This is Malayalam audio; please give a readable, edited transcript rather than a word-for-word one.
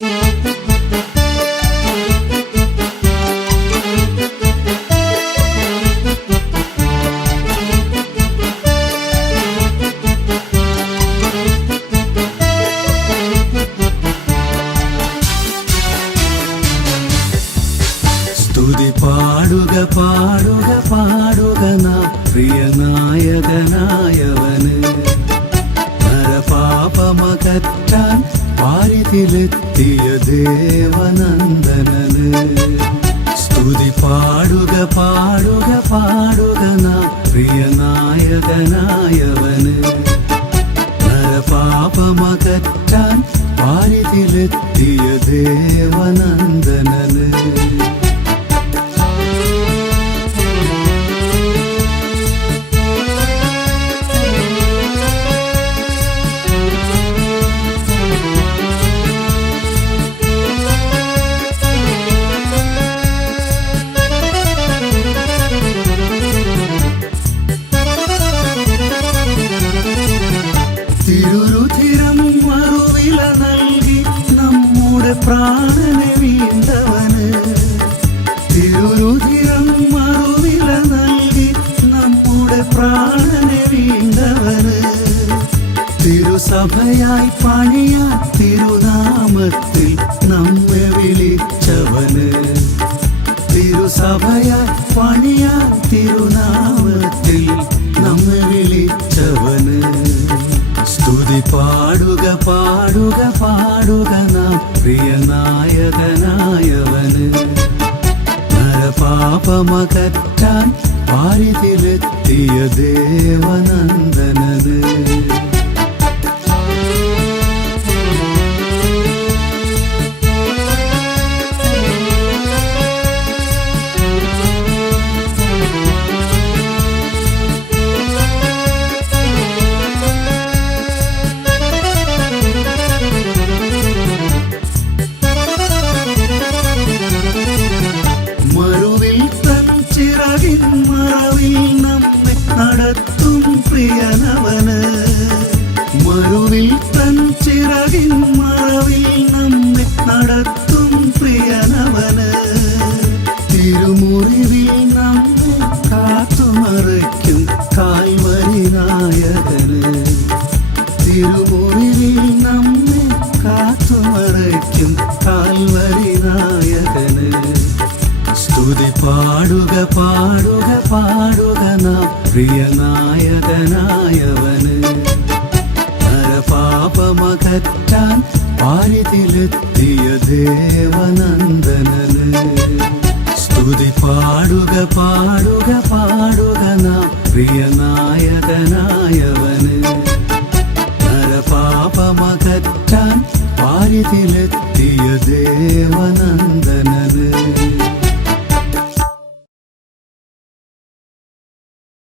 സ്തുതി പാടുക പാടുക പാടുക നാം പ്രിയനായകനായവന്. നരപാപമകറ്റാൻ പാരിതിലെത്തിയ ദേവനന്ദനന്. സ്തുതി പാടുക പാടുക പാടുക നാം പ്രിയനായകനായവന്. നരപാപമകറ്റാൻ പാരിതിലെത്തിയ ദേവനന്ദനന്. തിരുരുധിരം മറുവില നൽകി നമ്മുടെ പ്രാണനെ വീണ്ടവന്. തിരുരുധിരം മറുവില നൽകി നമ്മുടെ പ്രാണനെ വീണ്ടവന്. തിരുസഭയായി പണിയാൻ തിരുനാമത്തിൽ നമ്മെ വിളിച്ചവന്. തിരുസഭയായി പണിയാൻ തിരുനാമത്തിൽ നമ്മെ വിളിച്ചവന്. സ്തുതി പാടുക പാടുക പാടുക നാം പ്രിയനായകനായവന്. നരപാപമകറ്റാൻ പാരിതിലെത്തിയ ദേവനന്ദനന്. ചിറകിൻ മറവിൽ നമ്മെ നടത്തും പ്രിയനവന്. മറുവിൽ തൻ ചിറകിൻ മറവിൽ നമ്മെ നടത്തും പ്രിയനവന്. തിരുമുറിവിൽ നമ്മെ കാത്തുമറയ്ക്കും കാൽവരി നായകന്. തിരുമുറിവിൽ നമ്മെ കാത്തുമറയ്ക്കും കാൽവരി നായകന്. സ്തുതി പാടുക പാടുക പാടുക നാം പ്രിയനായകനായവന്. നരപാപമകറ്റാൻ പാരിതിലെത്തിയ ദേവനന്ദനന്. സ്തുതി പാടുക പാടുക പാടുക നാം പ്രിയനായകനായവന്. നരപാപമകറ്റാൻ പാരിതിലെത്തിയ ദേവനന്ദനന്.